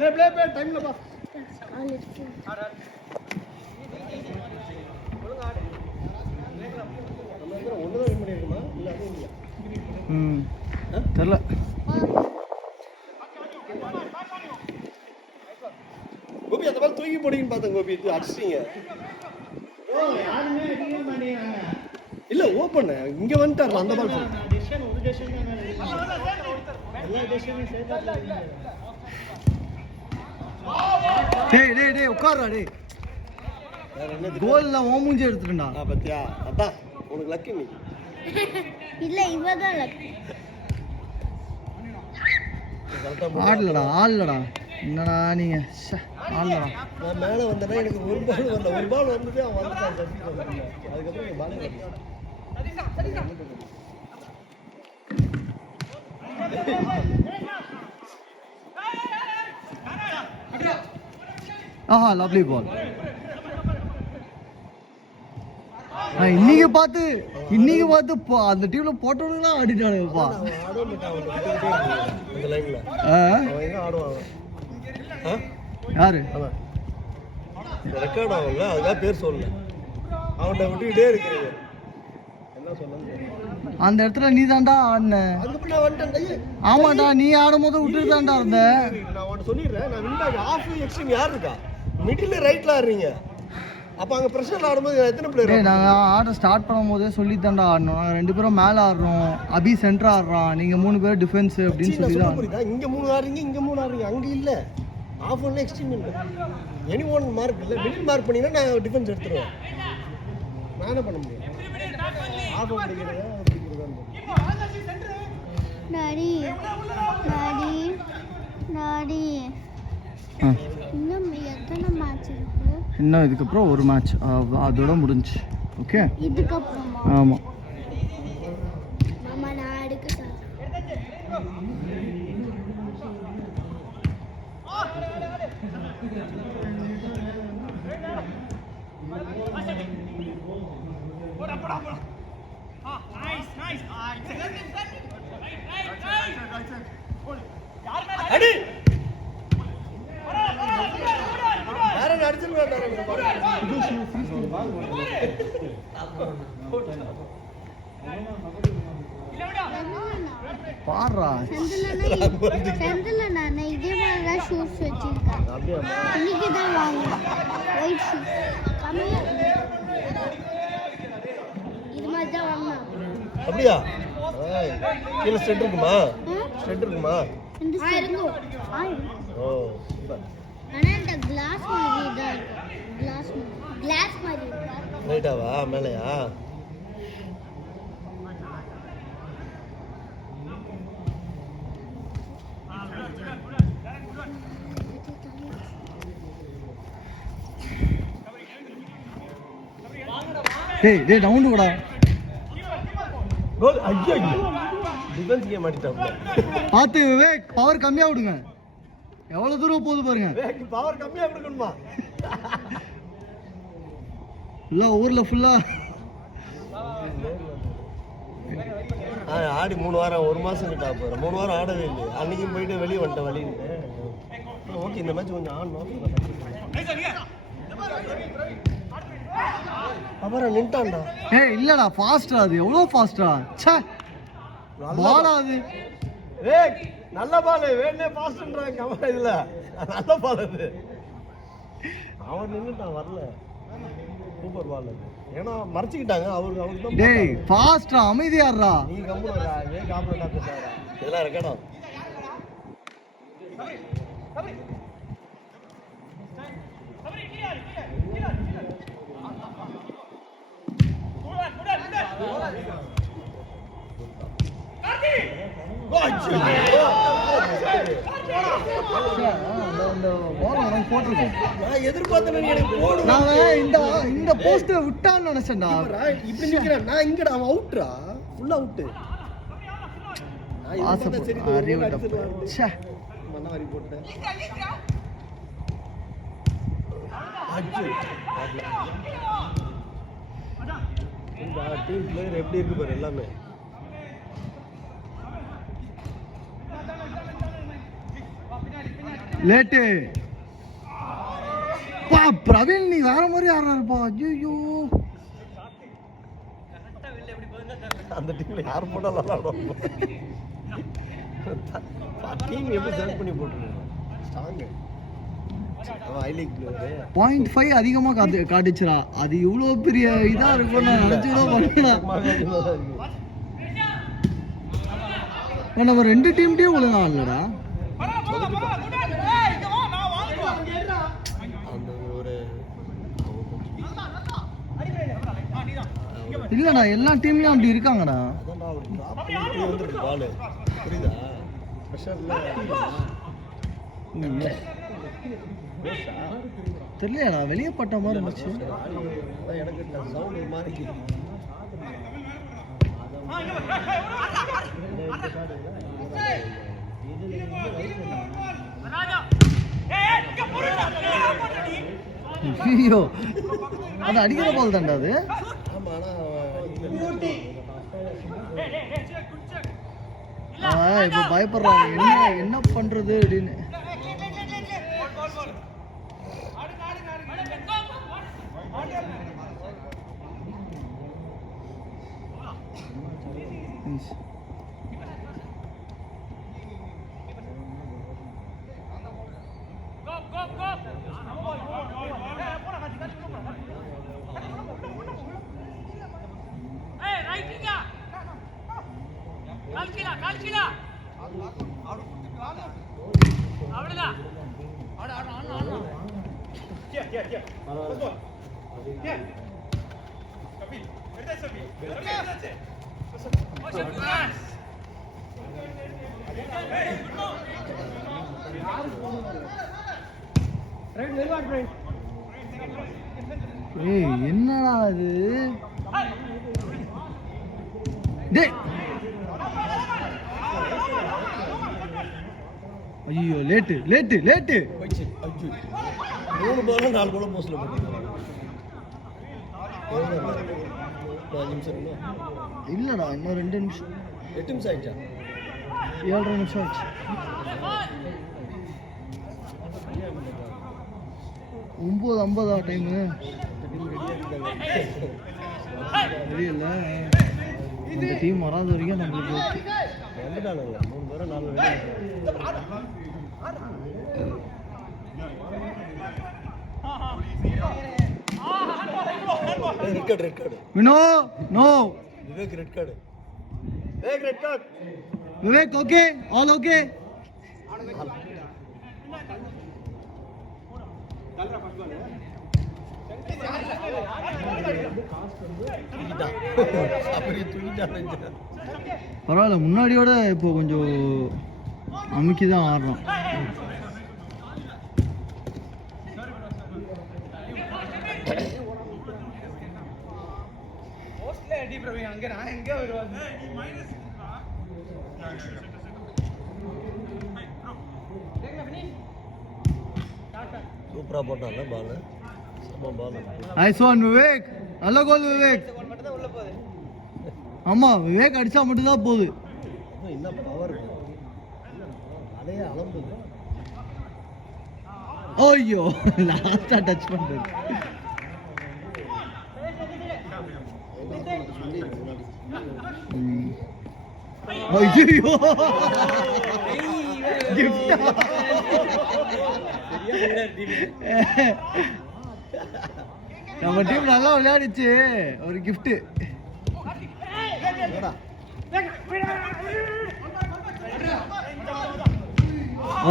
Play டைம்ல பா all இருக்கு ஒண்ணுதான் வின் பண்ணிருக்குமா இல்ல அதுவும் இல்ல தெரியல. கோபி அந்த பால் தூக்கி போடுங்கன்னு பார்த்தேன் கோபி அடிச்சிட்டீங்க. யாருமே அடிக்க மாட்டேங்கிறாங்க. இல்ல ஓபன் இங்க வந்துட்டாரு அந்த பால் டிசிஷன் ஒரு டிசிஷன் தான் எல்லா டிசிஷனும் சேர்த்து டேய் உட்கார்றா டேய். கோல்ல ஓ மூஞ்சி எடுத்துட்டா. பாத்தியா அதான் உனக்கு லக்கி நீ. இல்ல இவதான் லக்கி. ஆடலடா என்னடா நீங்க ஆடலடா. நான் மேல வந்தேன்னா எனக்கு ஒரு பால் வந்தது அவன் வந்துட்டான் அதுக்கப்புறம் பால் ஆஹா லவ்லி பால். இன்னைக்கு பார்த்து அந்த டீம்ல போட்டவனுங்களாம் ஆடிட்டானுங்கப்பா. யாரு ரெக்கார்ட் ஆகும்ல அதுதான் பேர் சொல்லல அவன்கிட்ட விட்டுக்கிட்டே இருக்கிறீங்க என்ன சொல்ல. அந்த இடத்துல நீ தான்டா ஆடின. ஆமாடா நீ ஆடும் போது விட்டுட்டு தான்டா இருந்த. நான் உன்கிட்ட சொல்லிடுறேன் நான் வின் பேக் ஆஃப் எக்ஸ்ட்ரீம் யார் இருக்கா மிடில் ரைட்ல ஆடுறீங்க. அப்ப அங்க பிரஷர்ல ஆடும்போது எத்தனை பிளேயர்? நாங்க ஆட ஸ்டார்ட் பண்ணும்போதே சொல்லி தான்டா ஆடணும். நாங்க 2 பேரும் மேல ஆடுறோம், அபி சென்டர் ஆடுறான், நீங்க 3 பேரும் டிஃபென்ஸ் அப்படின்னு சொல்லி தான். புரியுதா? இங்க 3 ஆடுறீங்க இங்க 3 ஆடுறீங்க அங்க இல்ல. ஆஃப் ஒன்ல எக்ஸ்ட்ரீம் இல்ல. எனி ஒன் மார்க் இல்ல மிடில் மார்க் பண்ணீங்கன்னா நான் டிஃபென்ஸ் எடுத்துருவேன். நான் என்ன பண்ண முடியும்? ஆஃப் பண்ணிக்கிறதா அப்படிங்கிறதா. டாடி இன்னும் எத்தனை மேட்ச் இருக்கு? இன்னும் இதுக்கப்புறம் ஒரு மேட்ச் அதோட முடிஞ்சு. ஓகே இதுக்கப்புறமா? ஆமாம். மாமா நான் எடுக்க அடி யாரும் அடிச்சிருக்காங்க. பாடுறா செந்தில் நான் இதே மாதிரி தான் ஷூஸ் வச்சிருக்கேன். இன்னைக்கு தான் வாங்கினேன் ஒயிட் ஷூஸ். இது மாதிரி தான் வாங்கினேன். அப்படியா? கீழே ஸ்டெட் இருக்குமா? ஸ்டெட் இருக்குமா? இருக்கும். ஓ ஆனா இந்த கிளாஸ் மாதிரி தான் இருக்கும். கிளாஸ் மாதிரி இருக்கும். ரைட்டாவா மேலையா? டேய் டவுன் கூட கோல். ஐயோ டிஃபென்ஸ் கேம் ஆடிட்டாப்ல. பாத்து விவேக் பவர் கம்மியா விடுங்க. எவ்வளவு தூரம் போகுது பாருங்க. விவேக் பவர் கம்மியா கொடுக்கணுமா? இல்ல ஊர்ல ஃபுல்லா ஆடி 3 வாரம் 1 மாசம் கிட்ட போறேன். 3 வாரம் ஆடவே இல்லை. அன்னைக்கும் போயிட்டு வெளியே வந்துட்டேன் வழின்ட்டு. ஓகே இந்த மேட்ச் கொஞ்சம் ஆடணும். அப்புறம் நின்ட்டான்டா. ஏய் இல்லடா ஃபாஸ்டா அது எவ்வளவு ஃபாஸ்டா ச்சே பாலா அது. ஏய் நல்ல பால் வேணே ஃபாஸ்ட்ன்றாங்க கமரா இதுல. நல்ல பால் அது. அவன் நின்னுட்டான் வரல. சூப்பர் பால் அது. ஏன்னா மறைச்சிட்டாங்க அவருக்கு தான். டேய் ஃபாஸ்டா அமைதியாறா. நீ கம்முடா ஏன் காம்பரேட்டா பேசுறா? இதெல்லாம் ரெக்கார்டா. இந்த போஸ்ட் விட்டான்னு நினைச்சேன்டா. இப்படி நிக்கிறேன் நான் இங்கடா அவன் அவுட்ரா ஃபுல் அவுட். மண்ணவாரி போட்டேன். இந்த டீம் பிளேயர் எப்படி இருக்கு பாரு எல்லாமே. லேட்டு பா பிரவீன் நீ வேற மாதிரி ஆடுறாருப்பா. ஐயோ அந்த டீம்ல யார் போட்டாலும் நல்லா ஆடுவாங்க. டீம் எப்படி செலக்ட் பண்ணி போட்டுருக்கோம் ஸ்ட்ராங்கு. அவன் ஐ லீக் 0.5 அதிகமா காட்டுச்சுடா. அது இவ்வளோ பெரிய இதா இருக்கும் நான் நினைச்சு கூட பண்ணல. நம்ம 2 டீம்டையும் ஒழுங்கா ஆடலடா. அந்த ஒரு இல்லடா எல்லா டீம்லயும் அப்படி இருக்காங்கடா. அதான்டா அவர் டிராப் பண்ணி வந்துருக்கு பால். புரியுதா? ப்ரெஷர்ல தெரியலடா வெளியே பட்ட மாதிரி இருந்துச்சு. அதான் எனக்கு சவுண்ட் மாதிரி ஐயோ அது அடிக்கிற பால் தான்டா அது. ஆமா இப்போ பயப்படுறாங்க என்ன பண்றது அப்படின்னு. ஏய் என்னடா அது டேய். ஐயோ லேட்டு லேட்டு லேட்டு. போயிடுச்சு. ஐயோ 3 பால் 4 பால் போஸ்ட்ல போட்டுருக்காங்க. 5 நிமிஷம் இருக்குமா? இல்லடா இன்னும் 2 நிமிஷம் 8 நிமிஷம் ஆயிடுச்சா? 7.5 நிமிஷம் ஆச்சு. 9:50 டைமு தெரியல. இந்த டீம் வராத வரைக்கும் நம்மளுக்கு ஓகே. வந்துட்டானுங்க 3 பேரும் 4 பேரும். Red card Vino no Vivek red card. Vivek red card. Vivek okay all okay. பரவாயில்ல முன்னாடியோட இப்போ கொஞ்சம் அமுக்கி தான் ஆடுறோம். சூப்பரா போட்டான்ல பால். செம பால். Nice one Vivek. நல்ல கோல் விவேக். ஆமா விவேக் அடிச்சா மட்டும் தான் போகுது. என்ன பவர் அலைய அலம்புது. ஐயோ லாஸ்டா டச் பண்றது. ஐயோ கிஃப்ட். நம்ம டீம் நல்லா விளையாடிச்சு. ஒரு கிஃப்ட்.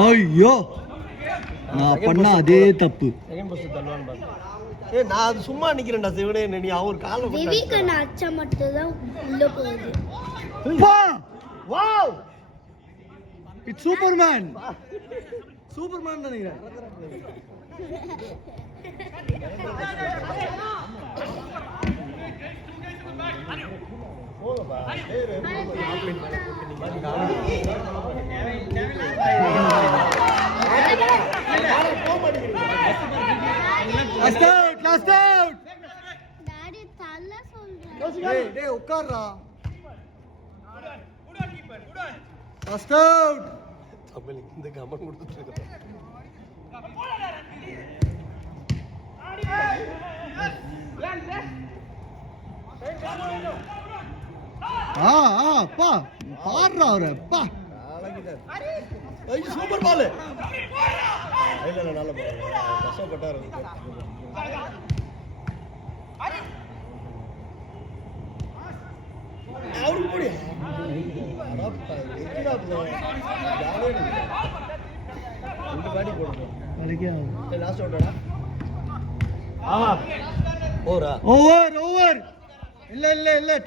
ஐயோ நான் பண்ண அதே தப்பு. செகண்ட் போஸ்ட் தள்ளுவான்னு பாரு. ஏய் நான் அது சும்மா நிக்கிறேன்டா சிவனே. நீ அவர் கால்ல போட்டு விவேக் அடிச்சா மட்டும் தான் உள்ள போகுது. Wow it's Superman. சூப்பர்மேன் நினைக்கிறேன். போகப்பா. Last out last out. Daddy தள்ள சொல்றேன். டேய் டேய் உட்கார்றா. Last out. தமிழுக்கு இந்த கமெண்ட் கொடுத்துட்டு இருக்கோம். அப்பா பாடுறா அவரு அப்பா. Super ball. இல்ல நல்ல பால். கஷ்டப்பட்டாரு. அவரு போடி. ரெண்டு பாடி போடுறோம். லாஸ்ட் அவுட்டா? ஆமா. ஓவரா? ஓவர் இல்ல